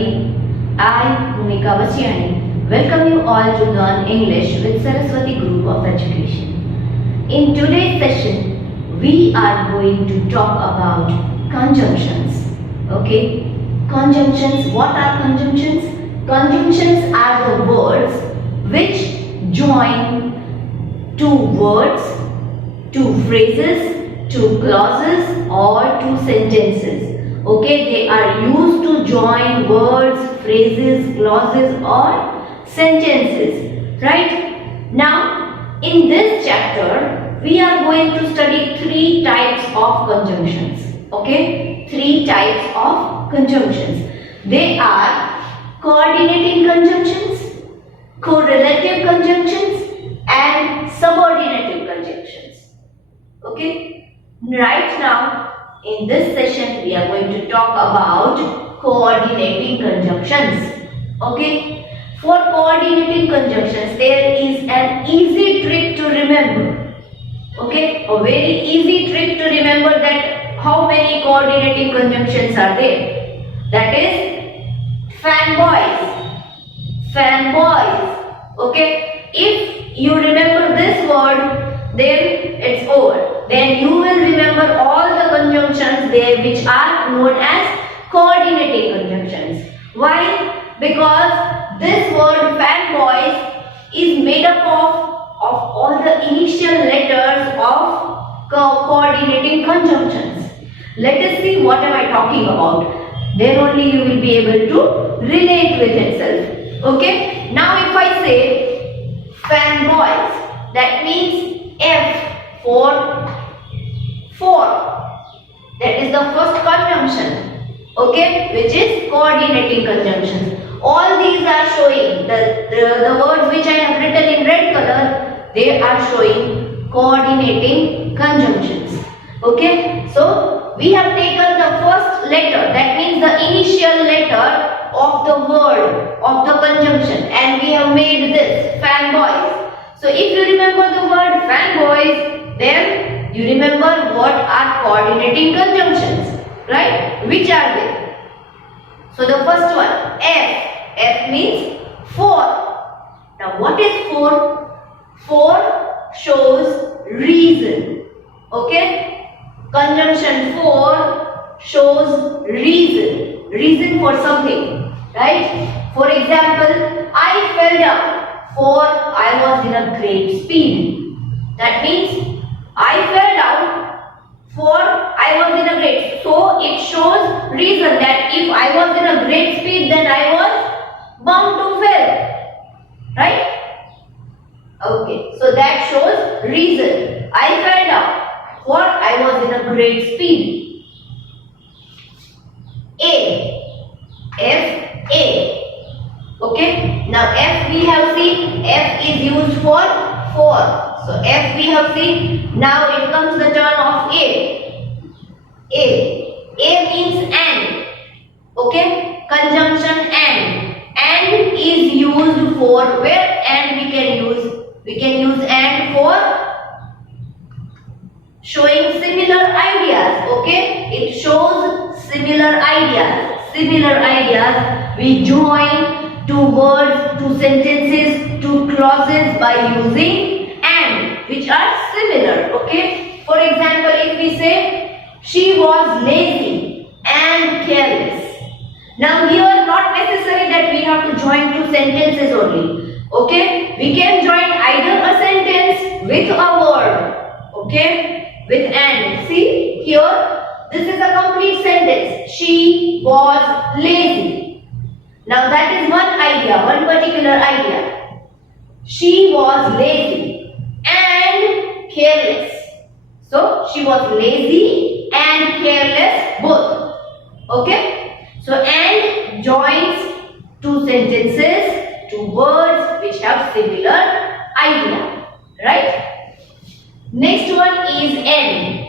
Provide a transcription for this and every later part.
everybody. I, Bhumika Vachiani, welcome you all to Learn English with Saraswati Group of Education. In today's session, we are going to talk about conjunctions. Okay? Conjunctions, what are conjunctions? Conjunctions are the words which join two words, two phrases, two clauses or two sentences. Okay, they are used to join words, phrases, clauses or sentences. Right? Now, in this chapter, we are going to study three types of conjunctions. Okay? Three types of conjunctions. They are coordinating conjunctions, correlative conjunctions and subordinative conjunctions. Okay? Right now, in this session, we are going to talk about coordinating conjunctions. Okay? For coordinating conjunctions, there is an easy trick to remember. Okay? A very easy trick to remember that how many coordinating conjunctions are there. That is fanboys. Fanboys. Okay? If you remember this word, then it's over. Then you will remember all the conjunctions there which are known as coordinating conjunctions. Why? Because this word fanboys is made up of all the initial letters of coordinating conjunctions. Let us see what am I talking about. Then only you will be able to relate with itself. Okay? Now if I say fanboys, that means F for that is the first conjunction, okay, which is coordinating conjunctions. All these are showing the words which I have written in red color, they are showing coordinating conjunctions. Okay, so we have taken the first letter, that means the initial letter of the word of the conjunction, and we have made this fanboys. So if you remember the word fanboys, then you remember what are coordinating conjunctions, right? Which are they? So the first one, F. F means for. Now what is for? For shows reason. Okay? Conjunction for shows reason. Reason for something, right? For example, I fell down for I was in a great speed. That means I fell down for I was in a great. So it shows reason that if I was in a great speed, then I was bound to fail. Right? Okay. So that shows reason. I fell down for I was in a great speed. A. F. A. Okay. Now F we have seen. F is used for. So F we have seen. Now it comes the turn of A. A means and. Okay? Conjunction and. And is used for where and we can use? We can use and for showing similar ideas. Okay? It shows similar ideas. Similar ideas we join two words, two sentences, two clauses by using and, which are similar. Okay? For example, if we say she was lazy and careless. Now here not necessary that we have to join two sentences only. Okay? We can join either a sentence with a word. Okay? With and. See here, this is a complete sentence. She was lazy. Now that is one idea, one particular idea. She was lazy and careless. So she was lazy and careless both. Okay? So and joins two sentences, two words which have similar idea. Right? Next one is N.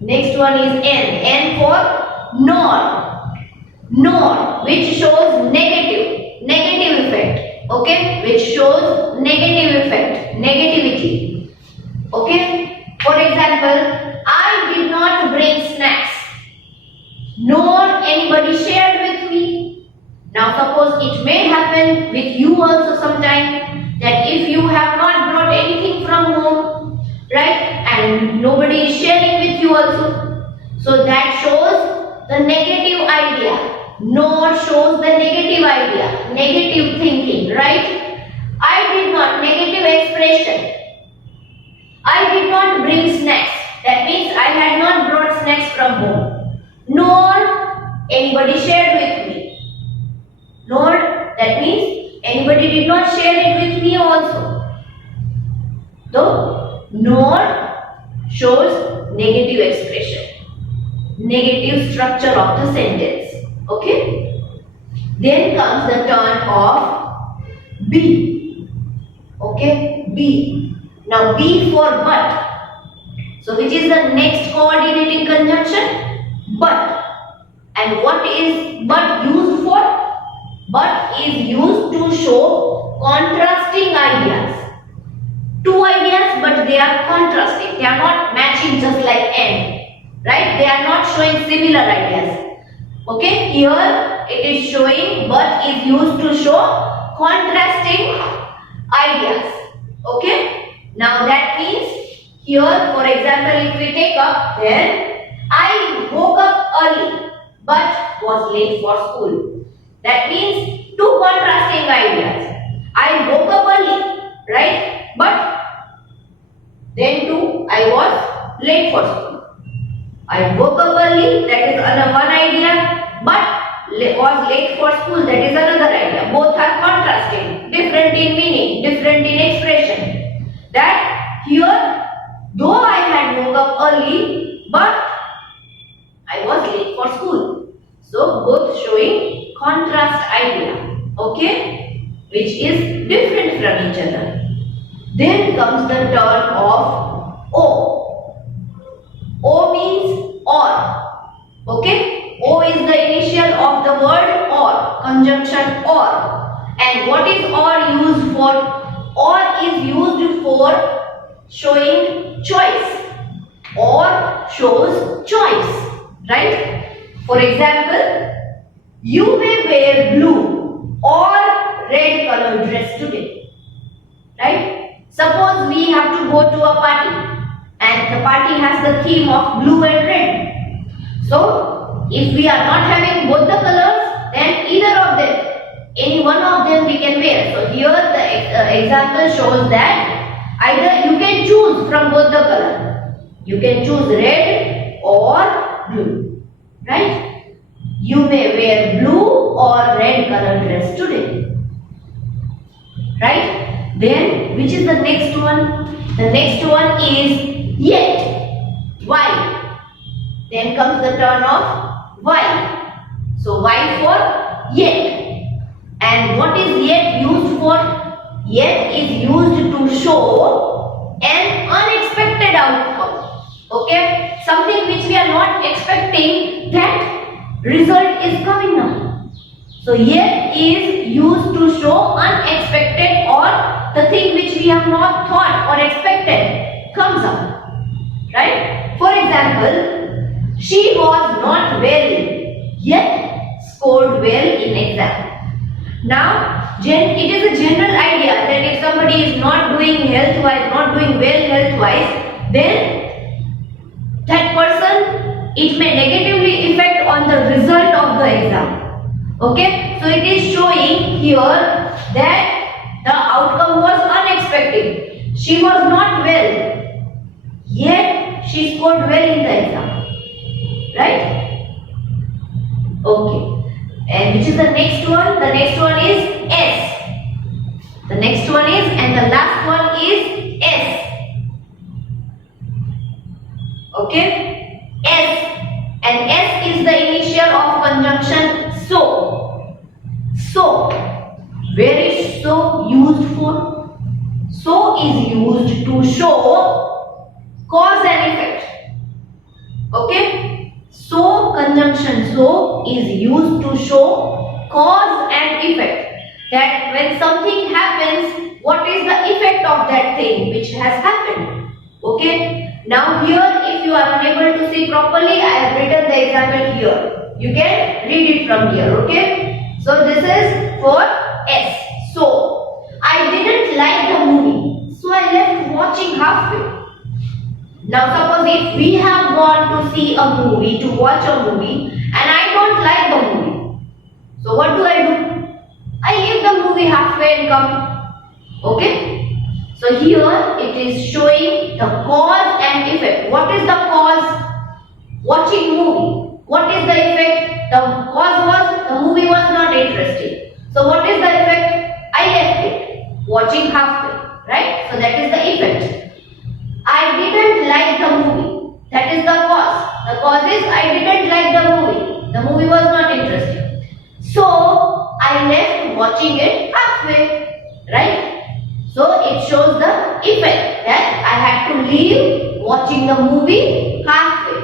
Next one is N. N for nor. Nor, which shows negative effect. Okay? Which shows negative effect, negativity. Okay? For example, I did not bring snacks, nor anybody shared with me. also. So that shows the negative idea. Nor shows the negative idea, negative thinking, right? I did not, negative expression. I did not bring snacks. That means I had not brought snacks from home. Nor anybody shared with me. Nor, that means anybody did not share it with me also. So, nor shows negative expression, negative structure of the sentence. Okay? Then comes the turn of B. Okay? B. Now B for but. So which is the next coordinating conjunction? But. And what is but used for? But is used to show contrasting ideas. Two ideas, but they are contrasting. They are not matching just like and. Right? They are not showing similar ideas. Okay, here it is showing but is used to show contrasting ideas. Okay, now that means here, for example, if we take up, then I woke up early but was late for school. That means two contrasting ideas. I woke up early, right? But then too I was late for school. I woke up early, that is one idea, but was late for school, that is another idea. Both are contrasting, different in meaning, different in expression. That here, though I had woke up early, but I was late for school. So both showing contrast idea, okay, which is different from each other. Then comes the turn of O. O means or. Okay? O is the initial of the word or, conjunction or. And what is or used for? Or is used for showing choice. Or shows choice. Right? For example, you may wear blue or red colored dress today. Right? Suppose we have to go to a party. And the party has the theme of blue and red. So, if we are not having both the colors, then either of them, any one of them we can wear. So, here the example shows that either you can choose from both the color. You can choose red or blue. Right? You may wear blue or red colored dress today. Right? Then, which is the next one? The next one is yet. Why? Then comes the turn of why. So why for yet. And what is yet used for? Yet is used to show an unexpected outcome. Okay? Something which we are not expecting, that result is coming now. So yet is used to show unexpected, or the thing which we have not thought or expected comes up. Right? For example, she was not well, yet scored well in exam. Now, it is a general idea that if somebody is not doing health-wise, not doing well health-wise, then that person, it may negatively affect on the result of the exam. Okay? So, it is showing here that the outcome was unexpected. She was not well, yet she scored well in the exam. Right? Okay. And which is the next one? The next one is S. The next one is, and the last one is S. Okay? S. And S is the initial of conjunction so. So. Where is so used for? So is used to show cause and effect. Okay? So conjunction so is used to show cause and effect. That when something happens, what is the effect of that thing which has happened? Okay? Now here, if you are unable to see properly, I have written the example here. You can read it from here. Okay? So this is for S. So, I didn't like the movie, so I left watching halfway. Now suppose if we have gone to see a movie, to watch a movie, and I don't like the movie. So what do? I leave the movie halfway and come. Okay? So here it is showing the cause and effect. What is the cause? Watching movie. What is the effect? The cause was the movie was not interesting. So what is the effect? I left it. Watching halfway. Right? So that is the effect. I didn't like the movie. That is the cause. The cause is I didn't like the movie. The movie was not interesting. So I left watching it halfway. Right? So it shows the effect that I had to leave watching the movie halfway.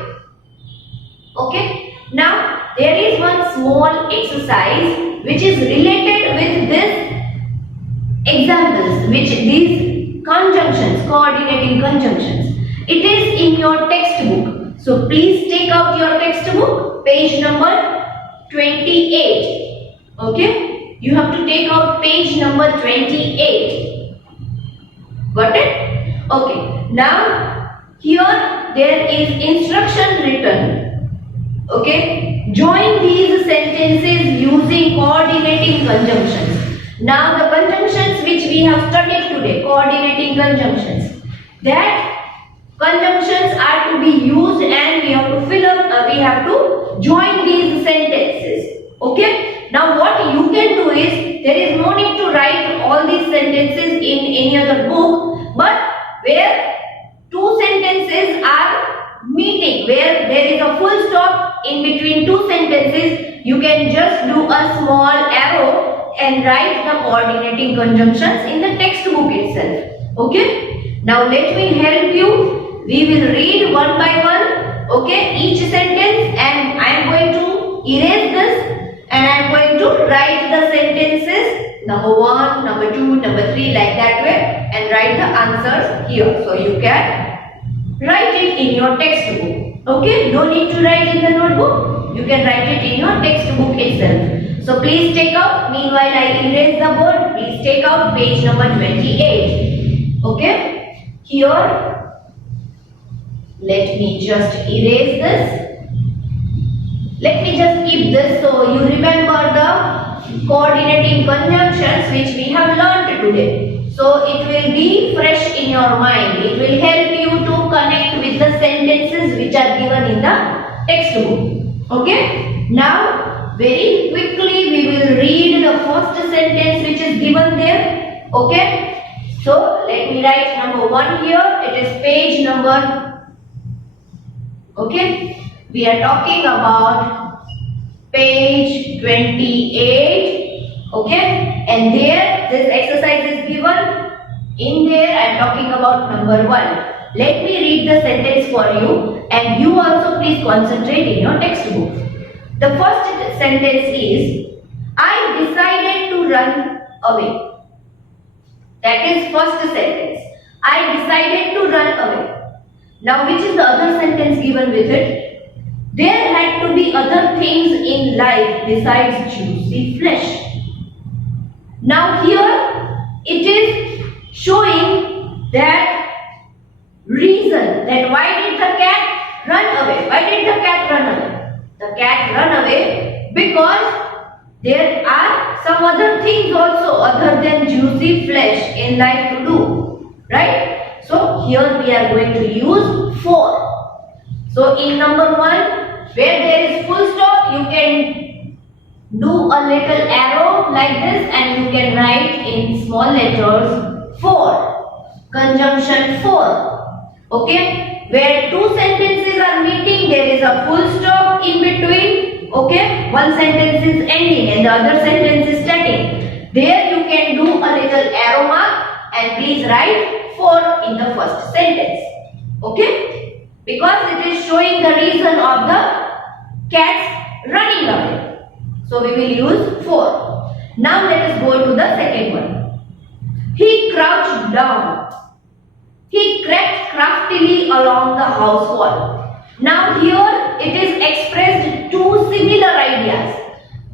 Okay. Now there is one small exercise which is related with this examples, which these conjunctions, coordinating conjunctions. It is in your textbook. So please take out your textbook, page number 28. Okay. You have to take out page number 28. Got it? Okay. Now here there is instruction written. Okay, join these sentences using coordinating conjunctions. Now the conjunctions which we have studied today, coordinating conjunctions, that conjunctions are to be used and we have to fill up, we have to join these sentences. Okay, now what you can do is, there is no need to write all these sentences in any other book, but where two sentences are meeting, where there is a full stop in between two sentences, you can just do a small arrow and write the coordinating conjunctions in the textbook itself. Okay. Now let me help you. We will read one by one. Okay. Each sentence, and I am going to erase this and I am going to write the sentences number 1, number 2, number 3 like that way, and write the answers here. So you can write it in your textbook. Okay, no need to write in the notebook. You can write it in your textbook itself. So please take out, meanwhile I erase the board, please take out page number 28. Okay, here let me just erase this. Let me just keep this so you remember the coordinating conjunctions which we have learned today. So it will be fresh in your mind. It will help you to connect with the sentences which are given in the textbook. Okay. Now very quickly we will read the first sentence which is given there. Okay. So let me write number 1 here. It is page number. Okay. We are talking about page 28. Okay. And there this exercise is given. In there I am talking about number 1. Let me read the sentence for you and you also please concentrate in your textbook. The first sentence is, I decided to run away. That is first sentence. I decided to run away. Now which is the other sentence given with it? There had to be other things in life besides juicy flesh. Now here it is showing that reason, that why did the cat run away? Why did the cat run away? The cat run away because there are some other things also other than juicy flesh in life to do. Right? So here we are going to use for. So in number 1, where there is full stop, you can do a little arrow like this and you can write in small letters for. Conjunction for. Okay, where two sentences are meeting, there is a full stop in between. Okay, one sentence is ending and the other sentence is starting. There you can do a little arrow mark and please write for in the first sentence. Okay, because it is showing the reason of the cat's running away. So we will use for. Now let us go to the second one. He crouched down. He crept craftily along the house wall. Now here it is expressed two similar ideas.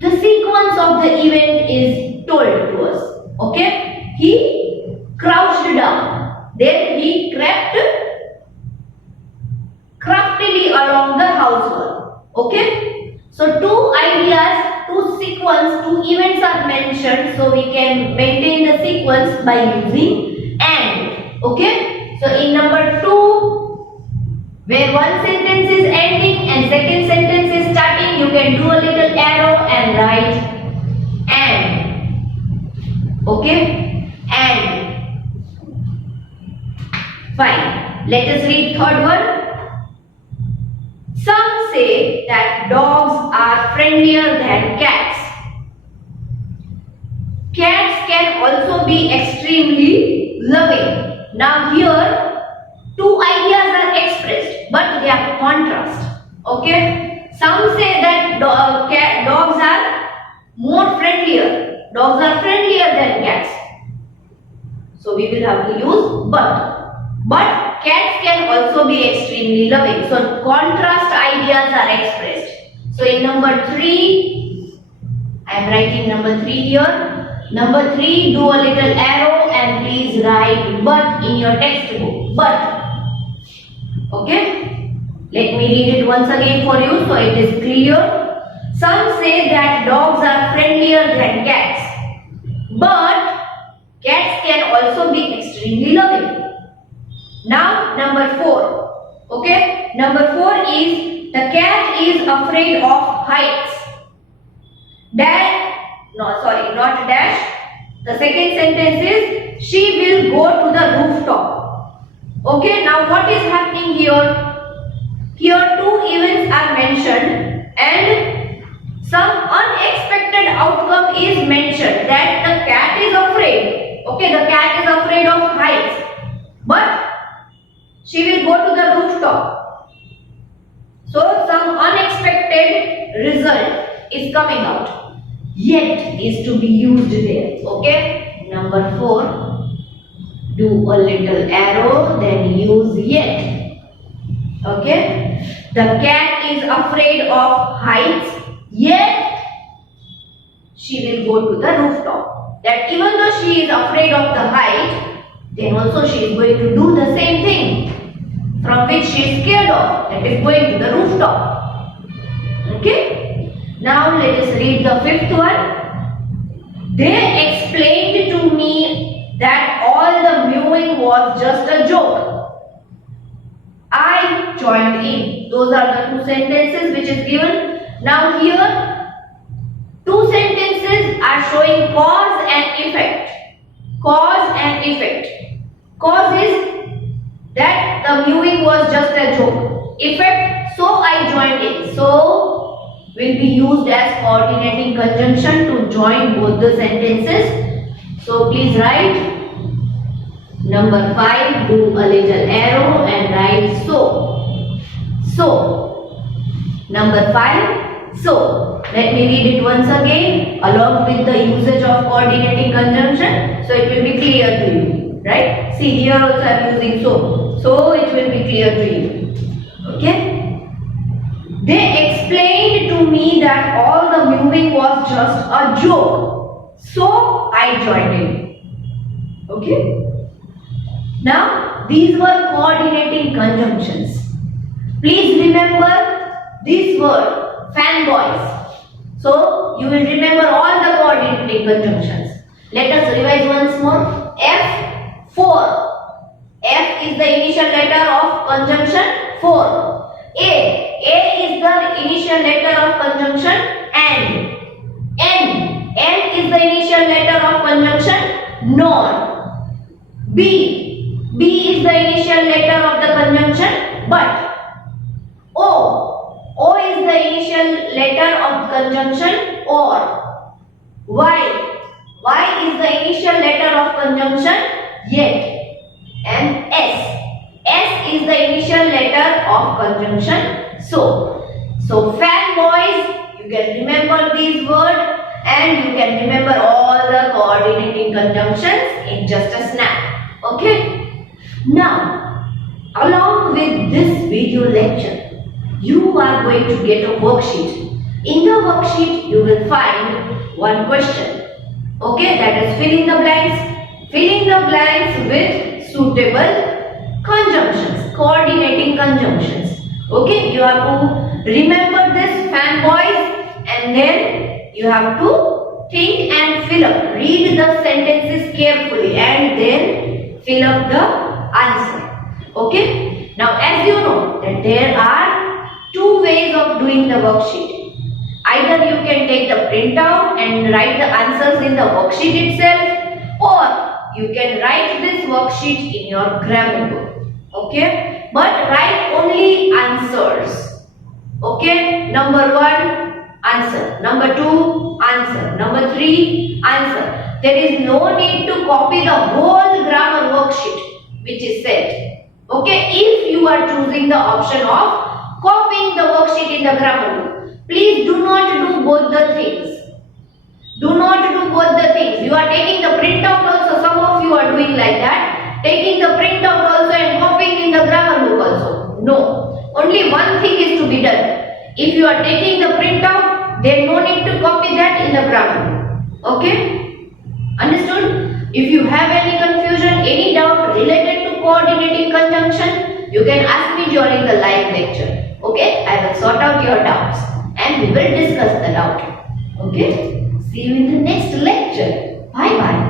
The sequence of the event is told to us. Okay? He crouched down. Then he crept craftily Okay, so two ideas, two sequence, two events are mentioned, so we can maintain the sequence by using and. Okay, so in number 2, where one sentence is ending and second sentence is starting, you can do a little arrow and write and. Okay, and. Fine, let us read third one. Some say that dogs are friendlier than cats. Cats can also be extremely loving. Now here, two ideas are expressed, but they are contrast. Okay? Some say that dogs are more friendlier. Dogs are friendlier than cats. So we will have to use but. But cats can also be extremely loving. So contrast ideas are expressed. So in number 3, I am writing number 3 here. Number 3, do a little arrow and please write but in your textbook. But. Okay. Let me read it once again for you so it is clear. Some say that dogs are friendlier than cats. But cats can also be extremely loving. Now number 4. Okay. Number 4 is the cat is afraid of heights. Not dash. The second sentence is she will go to the rooftop. Okay, now what is happening here? Here two events are mentioned and some unexpected outcome is mentioned, that the cat is afraid. Okay, the cat is afraid of heights. But she will go to the rooftop. So some unexpected result is coming out. Yet is to be used there. Okay. Number 4. Do a little arrow, then use yet. Okay. The cat is afraid of heights, yet she will go to the rooftop. That even though she is afraid of the height, then also she is going to do the same thing from which she is scared of, that is going to the rooftop. Okay. Now let us read the 5th one. They explained to me that all the mewing was just a joke. I joined in. Those are the two sentences which is given. Now here, two sentences are showing cause and effect. Cause and effect. Cause is that the mewing was just a joke. Effect, so I joined in. So will be used as coordinating conjunction to join both the sentences. So please write number 5, do a little arrow and write so. So number 5, so let me read it once again along with the usage of coordinating conjunction, so it will be clear to you, right? See, here also I am using so it will be clear to you. Okay. They explained to me that all the moving was just a joke, so I joined in. Okay. Now these were coordinating conjunctions. Please remember this word fanboys. So you will remember all the coordinating conjunctions. Let us revise once more. F4. F is the initial letter of conjunction 4. A is the initial letter of conjunction and. N is the initial letter of conjunction nor. B is the initial letter of the conjunction but. O is the initial letter of conjunction or. Y is the initial letter of conjunction yet. And S is the initial letter of conjunction so. So fanboys, you can remember these words and you can remember all the coordinating conjunctions in just a snap. Okay. Now, along with this video lecture, you are going to get a worksheet. In the worksheet, you will find one question. Okay, that is fill in the blanks. Fill in the blanks with suitable conjunctions, coordinating conjunctions. Okay, you have to Remember this, fanboys, and then you have to think and fill up. Read the sentences carefully and then fill up the answer. Okay? Now, as you know that there are two ways of doing the worksheet. Either you can take the printout and write the answers in the worksheet itself, or you can write this worksheet in your grammar book. Okay? But write only answers. Okay? Number 1, answer. Number 2, answer. Number 3, answer. There is no need to copy the whole grammar worksheet which is set. Okay? If you are choosing the option of copying the worksheet in the grammar book, please do not do both the things. Do not do both the things. You are taking the printout also. Some of you are doing like that. Taking the printout also and copying in the grammar book also. No. Only one thing is to be done. If you are taking the printout, then no need to copy that in the grammar book. Okay? Understood? If you have any confusion, any doubt related to coordinating conjunction, you can ask me during the live lecture. Okay? I will sort out your doubts and we will discuss the doubt. Okay? See you in the next lecture. Bye bye.